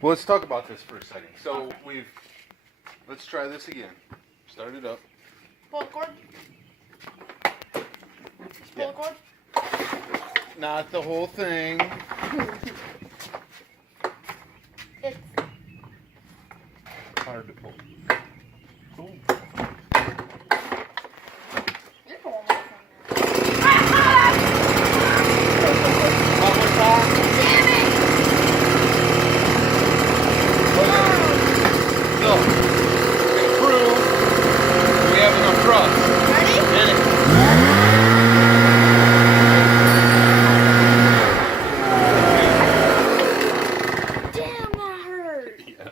Well, let's talk about this for a second. So let's try this again. Start it up. Pull the cord. Pull the cord. Not the whole thing. It's Hard to pull. Cool. you're pulling my finger. One more time. Damn it! So, we can prove we have enough thrust. Ready? Hit it. Damn, that hurt. Yeah. Ow,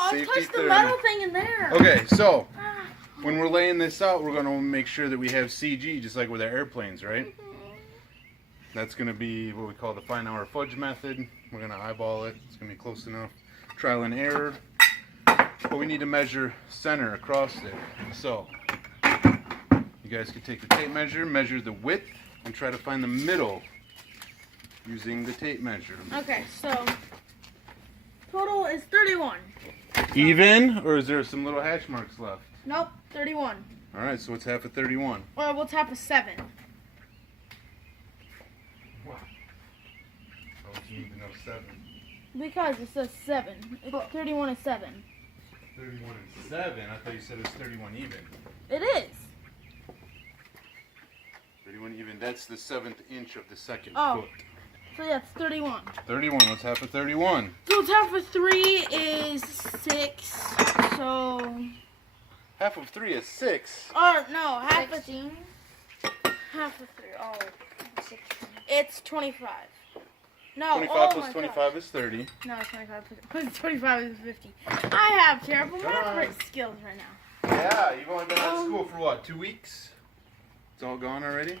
I Safety pushed the 30. metal thing in there. Okay, so Ah. when we're laying this out, we're going to make sure that we have CG, just like with our airplanes, right? That's going to be what we call the fine hour fudge method. We're going to eyeball it. It's going to be close enough. Trial and error. But we need to measure center across there. So, you guys can take the tape measure, measure the width, and try to find the middle using the tape measure. Okay, so total is 31. Even, or is there some little hash marks left? Nope, 31. All right, so it's half of 31. Or we'll tap a 7. Wow. Oh, you need to know 7. Because it says 7. It's 31 is 7. 31 and 7? I thought you said it was 31 even. It is. 31 even. That's the 7th inch of the second Oh. foot. So yeah, it's 31. 31. What's half of 31? So tap of 3 is 6. So, Half of 3 is 6. or no, half 16? half of 3. Oh, 16. It's 25. No, 25 oh plus my 25 is 30. God. No, it's 25 plus 25 is 50. I have terrible Come on. math skills right now. Yeah, you've only been out of school for what, 2 weeks? It's all gone already?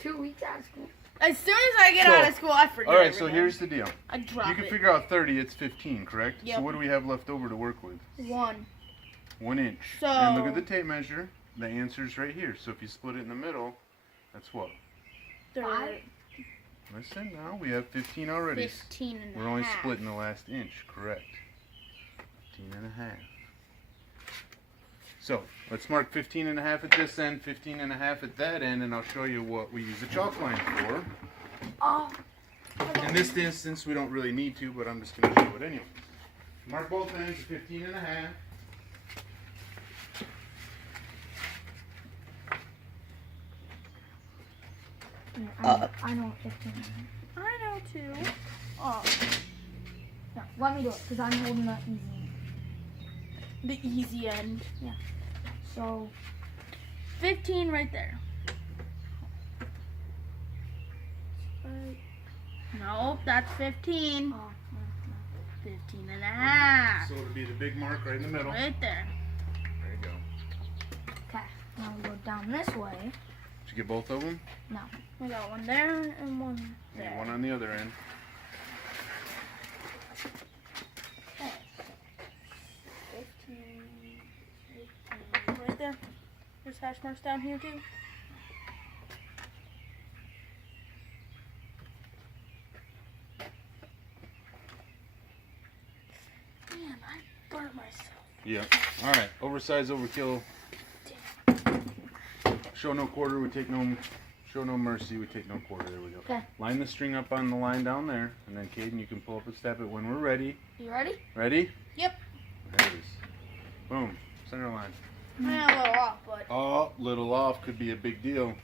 2 weeks out of school. As soon as I get So- out of school, I forget. Alright, so everything. here's the deal. I drop You can it. figure out 30, it's 15, correct? Yep. So what do we have left over to work with? 1. 1 inch. So- And look at the tape measure. The answer's right here. So if you split it in the middle, that's what? 5. Listen now, we have 15 already. 15 and We're a only half. splitting the last inch, correct. 15 and a half. So, let's mark 15 and a half at this end, 15 and a half at that end, and I'll show you what we use the chalk line for. Oh. In this instance, we don't really need to, but I'm just going to show it anyway. Mark both ends at 15 and a half. I know 15. I know too. Oh, No, let me do it because I'm holding the easy. the easy end. So, 15 right there. Nope, that's 15. oh, 15 and a half. So it'll be the big mark right in the middle. Right there. There you go. okay. Now we go down this way. Did you get both of them? No. We got one there and one And there. one on the other end. Okay. 15. Right there. There's hash marks down here too. Man, I burnt myself. Yeah. All right. Oversized overkill. Show no quarter. We take no. Show no mercy. We take no quarter. There we go. Okay. Line the string up on the line down there, and then Caden, you can pull up and step it when we're ready. You ready? Ready? Yep. There it is. Boom. Center line. I am a little off, but Oh, little off could be a big deal.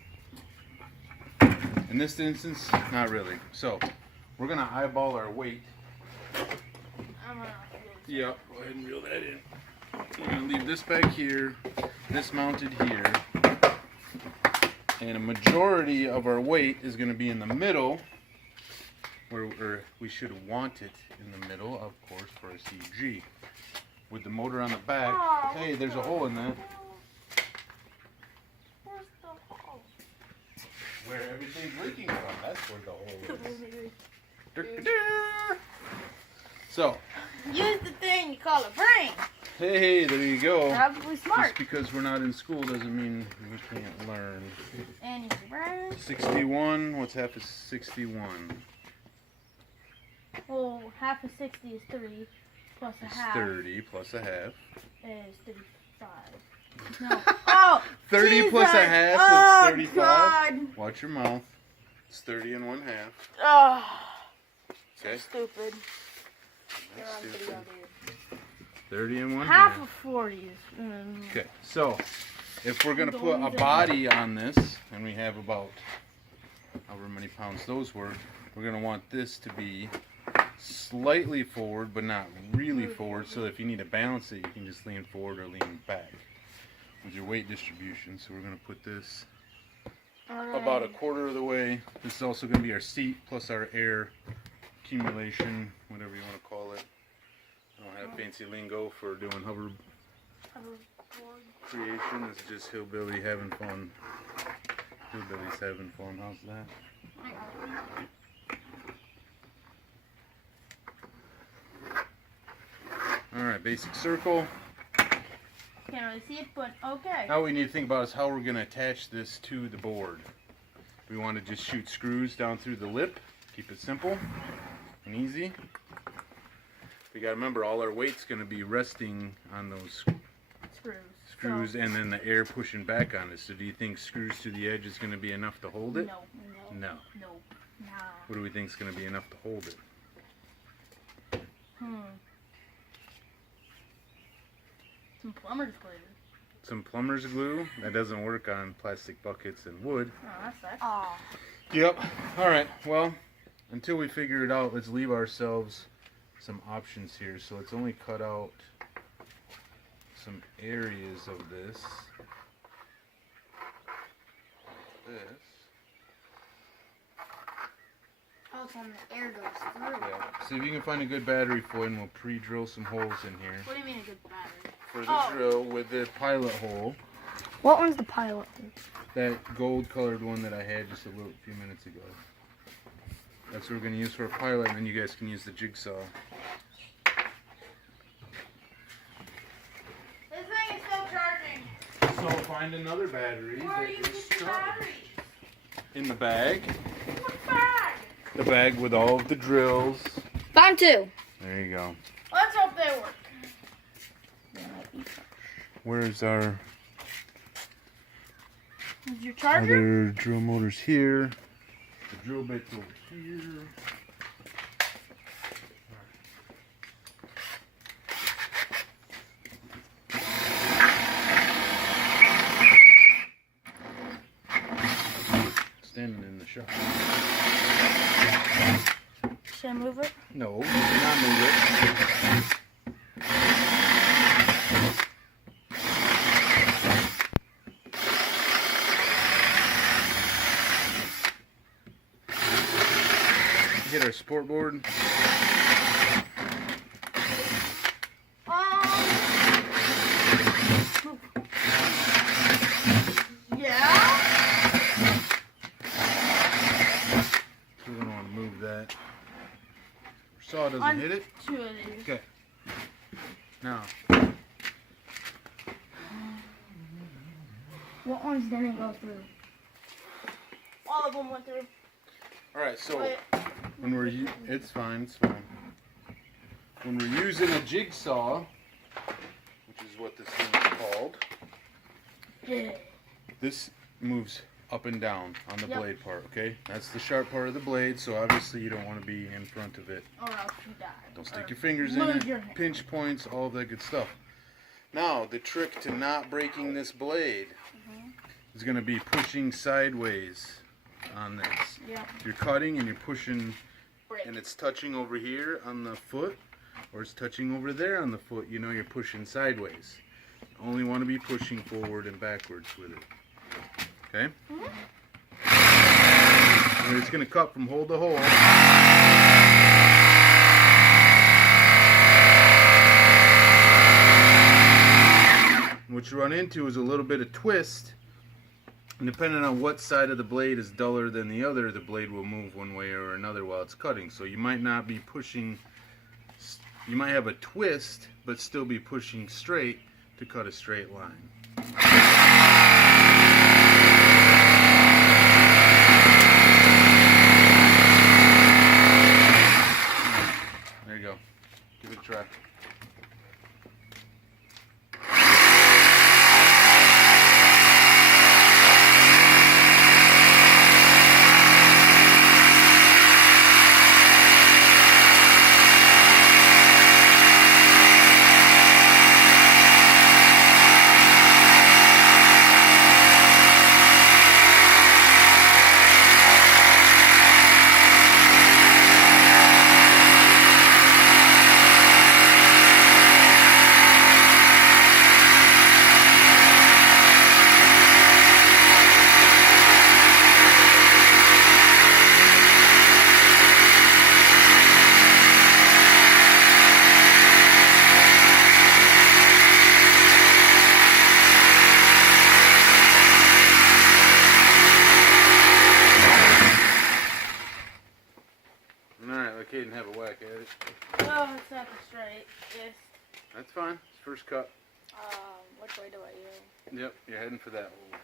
In this instance, not really. So, we're gonna eyeball our weight. I'm gonna. Yep. Go ahead and reel that in. We're gonna leave this back here, this mounted here, and a majority of our weight is gonna be in the middle, where we should want it in the middle, of course, for a CG. With the motor on the back. Oh, Hey, there's a hole in that. Where's the hole? Where everything's leaking from. That's where the hole is. So, Use the thing you call a brain. hey, there you go. Probably smart. Just because we're not in school doesn't mean we can't learn. And use your brain. 61, what's half of 61? Well, half of 60 is 3, plus a It's half 30 plus a half. is 35. No. Oh! 30 plus a Jesus. half Oh, is 35. God. Watch your mouth. It's 30 and 1/2. Oh, Okay. stupid. You're That's on stupid. video, dude. 30 and 1/2. Half of 40 is. Okay, so if we're gonna put a body on this, and we have about however many pounds those were, we're gonna want this to be slightly forward, but not really forward, so if you need to balance it, you can just lean forward or lean back with your weight distribution. So we're gonna put this about a quarter of the way. This is also gonna be our seat plus our air accumulation, whatever you want to call it. I don't have fancy lingo for doing hover creation. This is just hillbilly having fun. Hillbilly's having fun. How's that? Alright, basic circle. Can't really see it, but okay. Now what we need to think about is how we're going to attach this to the board. We want to just shoot screws down through the lip. Keep it simple and easy. We got to remember all our weight's going to be resting on those screws and then the air pushing back on it. So do you think screws to the edge is going to be enough to hold it? No. What do we think is going to be enough to hold it? Some plumber's glue. Some plumber's glue? That doesn't work on plastic buckets and wood. Oh, that sucks. Yep. Alright, well, until we figure it out, let's leave ourselves some options here. So let's only cut out some areas of this. Oh, so when the air goes through. Yeah. See if you can find a good battery for it, and we'll pre-drill some holes in here. What do you mean a good battery? For the drill with the pilot hole. What one's the pilot? That gold colored one that I had just a few minutes ago. That's what we're going to use for a pilot, and then you guys can use the jigsaw. This thing is still charging. So find another battery. Where are you getting the batteries? In the bag. What bag? The bag with all of the drills. Found 2. There you go. Let's hope they work. Where's our Is your charger? other drill motors here? The drill bit's over here. Standing in the shop. Should I move it? No, you cannot move it. Hit our sport board. Yeah. So we're gonna want to move that. Saw doesn't hit it. 2 of these. Okay. Now, What ones didn't go through? All of them went through. all right. So Wait. when we're it's fine. It's fine. When we're using a jigsaw, which is what this thing is called, this moves up and down on the blade part. Okay, that's the sharp part of the blade. So obviously you don't want to be in front of it. Or else you die. Don't stick your fingers in lose your it. hand. Pinch points, all of that good stuff. Now the trick to not breaking this blade is going to be pushing sideways on this. Yeah. You're cutting and you're pushing, Break. and it's touching over here on the foot, or it's touching over there on the foot. You know you're pushing sideways. You only want to be pushing forward and backwards with it. Okay? And it's going to cut from hole to hole. What you run into is a little bit of twist. And depending on what side of the blade is duller than the other, the blade will move one way or another while it's cutting. So you might not be pushing, you might have a twist, but still be pushing straight to cut a straight line. There you go. Give it a try. Alright, let Caden have a whack at it. Oh, it's not straight. Yes. That's fine. It's first cut. Which way do I go? Yep, you're heading for that hole.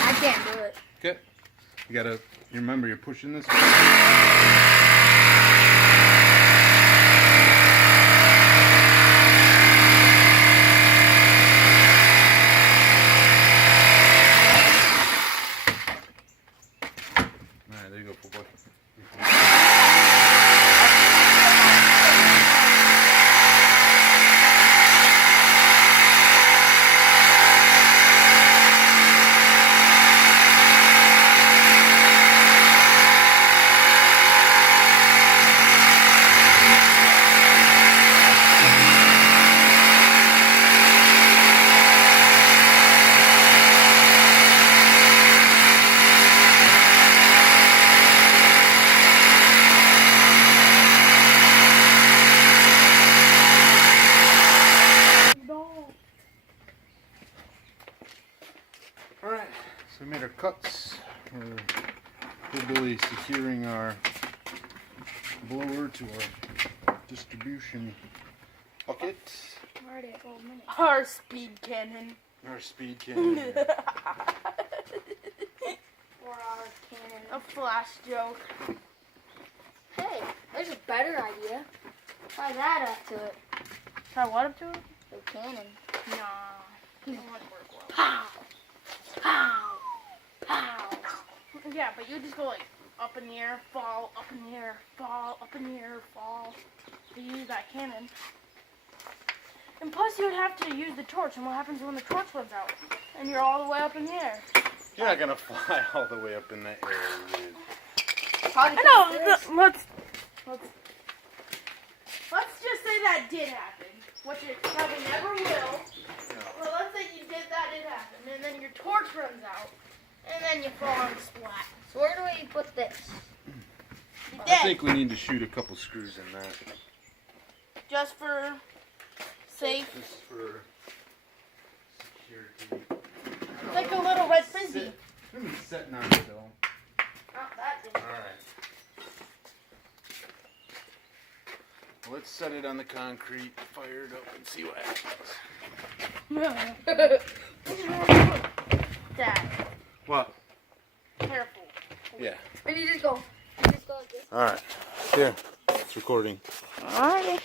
I can't do it. Okay. You gotta, you remember you're pushing this. Alright, there you go, full boy. Alright, so we made our cuts. We're hillbilly securing our blower to our distribution bucket. Already at 12 minutes. Our speed cannon. Our speed cannon. Or our cannon. A flash joke. Hey, there's a better idea. Try that up to it. Try what up to it? The cannon. Nah. It won't work well. Pow! Pow! Pow! Yeah, but you just go like up in the air, fall, up in the air, fall, up in the air, fall. To use that cannon. And plus you would have to use the torch, and what happens when the torch runs out? And you're all the way up in the air. You're not gonna fly all the way up in that air, dude. Probably I know, let's just say that did happen. Which it probably never will. Well, let's say you did that, did happen. And then your torch runs out. And then you fall on the splat. So where do we put this? You I dead. think we need to shoot a couple screws in that. Just for safe. Just for security. Like a little red frisbee. It's gonna be sitting on it though. Not that different. Alright. Let's set it on the concrete, fire it up, and see what happens. Dad, What? careful. Yeah. And you just go. You just go like this. Alright. Here. It's recording. Alright.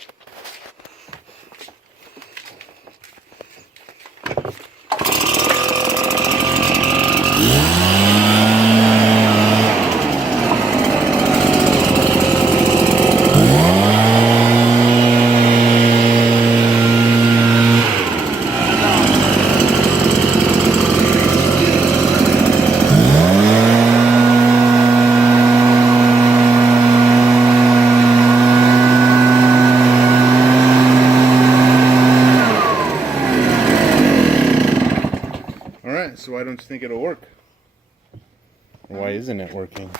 So why don't you think it'll work? Or why isn't it working?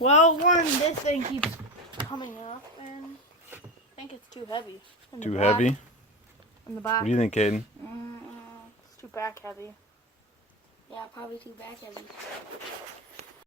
Well, one, this thing keeps coming up, and think it's too heavy. In the Too back. heavy? In the back. What do you think, Caden? Mm, It's too back heavy. yeah, probably too back heavy.